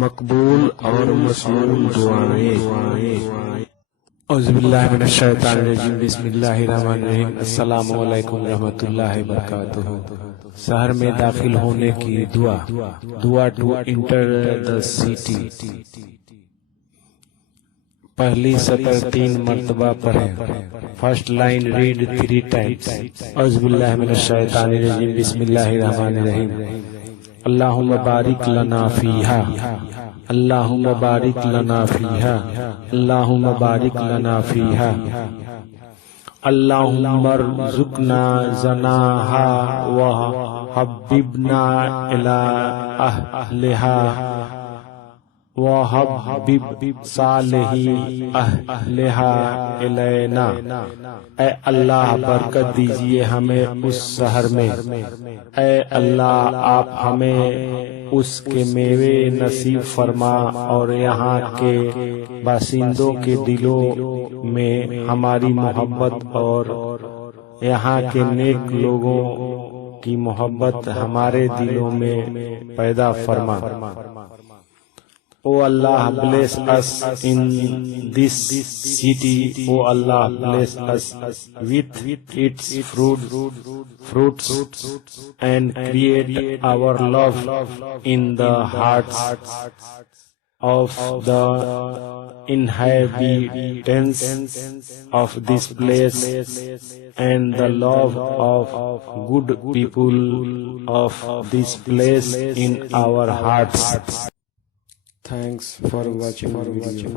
مقبول اور مسموع دعائیں۔ اعوذ باللہ من الشیطان الرجیم، بسم اللہ الرحمن الرحیم۔ السلام علیکم ورحمۃ اللہ وبرکاتہ۔ شہر میں داخل ہونے کی دعا ٹو انٹر دا سٹی۔ پہلی سطر 3 مرتبہ پڑھیں۔ First line read 3 times. اعوذ باللہ من الشیطان الرجیم، بسم اللہ الرحمن الرحیم۔ اللہم بارک لنا فیہا، اللہم بارک لنا فیہا، اللہم بارک لنا فیہا، اللہم ارزقنا زناہا وحببنا الی اہلہا وحبب صالحی اہلہا الینا۔ اے اللہ برکت دیجئے ہمیں اس شہر میں، اے اللہ آپ ہمیں اس کے میوے نصیب فرما اور یہاں کے باشندوں کے دلوں میں ہماری محبت اور یہاں کے نیک لوگوں کی محبت ہمارے دلوں میں پیدا فرما۔ O Allah, bless us in this city. O Allah, bless us with its fruits and create our love in the hearts of the inhabitants of this place and the love of good people of this place in our hearts. Thanks for watching video.